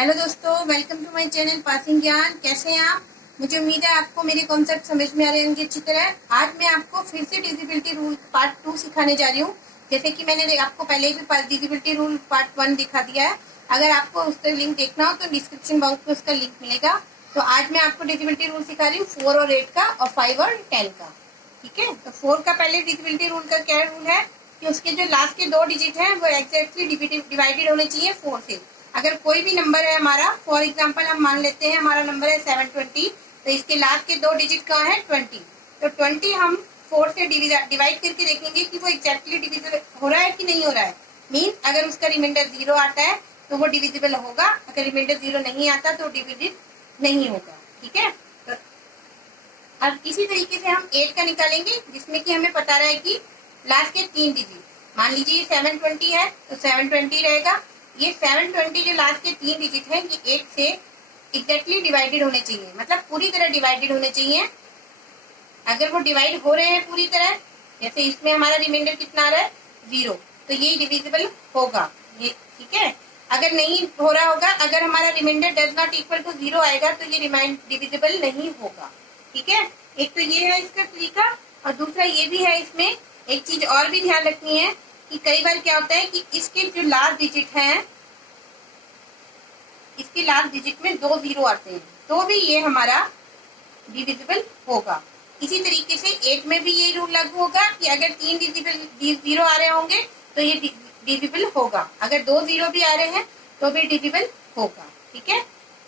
Hello दोस्तों, welcome to my channel passing Gyan. कैसे हैं आप? मुझे उम्मीद है आपको मेरे कॉन्सेप्ट समझ में आ रहे होंगे अच्छी तरह। आज मैं आपको फिर से डिविजिबिलिटी रूल पार्ट 2 सिखाने जा रही हूँ। जैसे कि मैंने आपको पहले ही डिविजिबिलिटी रूल पार्ट 1 दिखा दिया है। अगर आपको उसका लिंक देखना हो तो डिस्क्रिप्शन बॉक्स में उसका लिंक मिलेगा। तो आज मैं आपको डिविजिबिलिटी रूल सिखा रही हूँ 4 और 8 का और 5 और 10 का। ठीक है, तो 4 का पहले डिविजिबिलिटी रूल का क्या रूल है कि उसके जो लास्ट के 2 डिजिट हैं वो एग्जैक्टली डिवाइडेड होने चाहिए 4 से। अगर कोई भी नंबर है हमारा, फॉर एग्जांपल हम मान लेते हैं हमारा नंबर है 720, तो इसके लास्ट के 2 डिजिट कहाँ है 20। तो 20 हम 4 से डिवाइड करके देखेंगे कि वो एग्जैक्टली डिविजिबल हो रहा है कि नहीं हो रहा है। मीन्स अगर उसका रिमाइंडर 0 आता है तो वो डिविजिबल होगा, अगर रिमाइंडर 0 नहीं आता तो डिविजिबल नहीं होगा। ठीक है, तो अब इसी तरीके से हम 8 का निकालेंगे, जिसमें कि हमें पता रहा है कि लास्ट के 3 डिजिट, मान लीजिए 720 है तो 720 रहेगा। ये 720 जो लास्ट के 3 डिजिट हैं ये 8 से एग्जैक्टली डिवाइडेड होने चाहिए, मतलब पूरी तरह डिवाइडेड होने चाहिए। अगर वो डिवाइड हो रहे हैं पूरी तरह, जैसे इसमें हमारा रिमाइंडर कितना आ रहा है 0, तो ये डिविजिबल होगा ये। ठीक है, अगर नहीं हो रहा होगा, अगर हमारा reminder does not equal to 0 आएगा तो ये डिविजिबल नहीं होगा। ठीक है, एक तो ये है इसका तरीका, और दूसरा ये भी है। इसमें एक चीज और भी ध्यान रखनी है कि कई बार क्या होता है कि इसके जो लास्ट डिजिट हैं, इसके लास्ट डिजिट में 2 0 आते हैं, तो भी ये हमारा डिविजिबल होगा। इसी तरीके से 8 में भी ये रूल लागू होगा कि अगर 3 0 आ रहे होंगे तो ये डिविजिबल होगा, अगर 2 0 भी आ रहे हैं तो भी डिविजिबल होगा। ठीक है,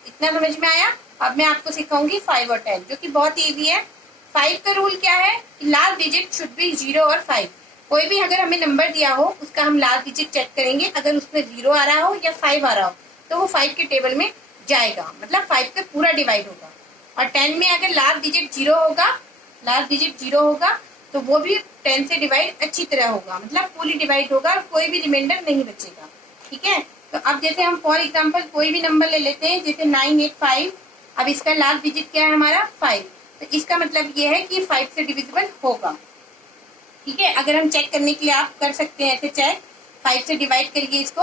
इतना समझ में आया। अब मैं आपको सिखाऊंगी 5 और 10, जो कि बहुत ईजी है। 5 का रूल क्या है कि लास्ट डिजिट शुड बी 0 और 5। कोई भी अगर हमें नंबर दिया हो उसका हम लास्ट डिजिट चेक करेंगे, अगर उसमें 0 आ रहा हो या 5 आ रहा हो तो वो 5 के टेबल में जाएगा, मतलब 5 पे पूरा डिवाइड होगा। और 10 में अगर लास्ट डिजिट 0 होगा, लास्ट डिजिट 0 होगा तो वो भी 10 से डिवाइड अच्छी तरह होगा, मतलब पूरी डिवाइड होगा, कोई भी रिमाइंडर नहीं बचेगा। ठीक है, तो अब जैसे हम फॉर एग्जाम्पल कोई भी नंबर ले लेते हैं, जैसे 985। अब इसका लास्ट डिजिट क्या है हमारा 5, तो इसका मतलब ये है कि 5 से डिविजिबल होगा। ठीक है, अगर हम चेक करने के लिए आप कर सकते हैं ऐसे चेक, 5 से डिवाइड करिए इसको,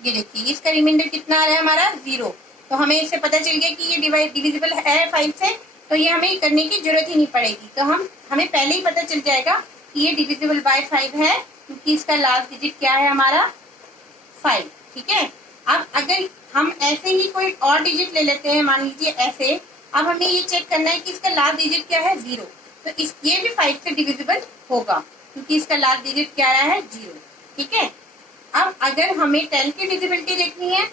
ये देखिए इसका रिमाइंडर कितना आ रहा है हमारा 0। तो हमें इससे पता चल गया कि ये डिविजिबल है 5 से, तो ये हमें करने की जरूरत ही नहीं पड़ेगी। तो हमें पहले ही पता चल जाएगा कि ये डिविजिबल बाय 5 है, क्योंकि इसका लास्ट डिजिट क्या है हमारा 5। ठीक है, अब अगर हम ऐसे ही कोई और डिजिट ले लेते हैं, मान लीजिए ऐसे, अब हमें ये चेक करना है कि इसका लास्ट डिजिट क्या है 0, तो ये भी 5 से डिविजिबल होगा, क्योंकि इसका लास्ट डिजिट क्या रहा है 0। ठीक है, अब अगर हमें 10 की डिविजिबिलिटी देखनी है,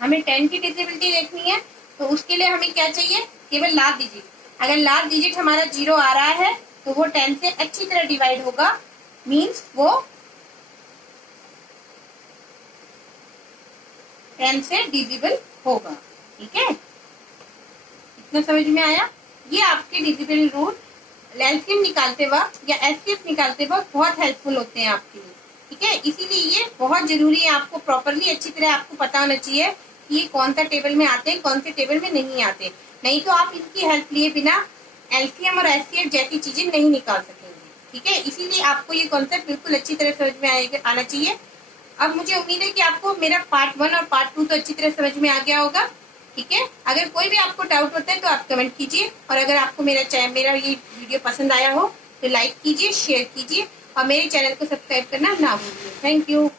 हमें 10 की डिविजिबिलिटी देखनी है, तो उसके लिए हमें क्या चाहिए, केवल लास्ट डिजिट। अगर लास्ट डिजिट हमारा 0 आ रहा है तो वो 10 से अच्छी तरह डिवाइड होगा, मीन्स वो 10 से डिविजिबल होगा। ठीक है, इतना समझ में आया। ये आपके डिविजिबल रूल एलसीएम निकालते वक्त या एचसीएफ निकालते वक्त बहुत हेल्पफुल होते हैं आपके लिए। ठीक है, इसीलिए ये बहुत जरूरी है, आपको प्रॉपरली अच्छी तरह आपको पता होना चाहिए कि ये कौन सा टेबल में आते हैं, कौन से टेबल में नहीं आते। नहीं तो आप इनकी हेल्प लिए बिना एलसीएम और एचसीएफ जैसी चीजें नहीं निकाल सकेंगे। ठीक है, इसीलिए आपको ये कॉन्सेप्ट बिल्कुल अच्छी तरह समझ में आना चाहिए। अब मुझे उम्मीद है कि आपको मेरा पार्ट 1 और पार्ट 2 तो अच्छी तरह समझ में आ गया होगा। ठीक है, अगर कोई भी आपको डाउट होता है तो आप कमेंट कीजिए, और अगर आपको मेरा ये वीडियो पसंद आया हो तो लाइक कीजिए, शेयर कीजिए, और मेरे चैनल को सब्सक्राइब करना ना भूलिए। Thank you.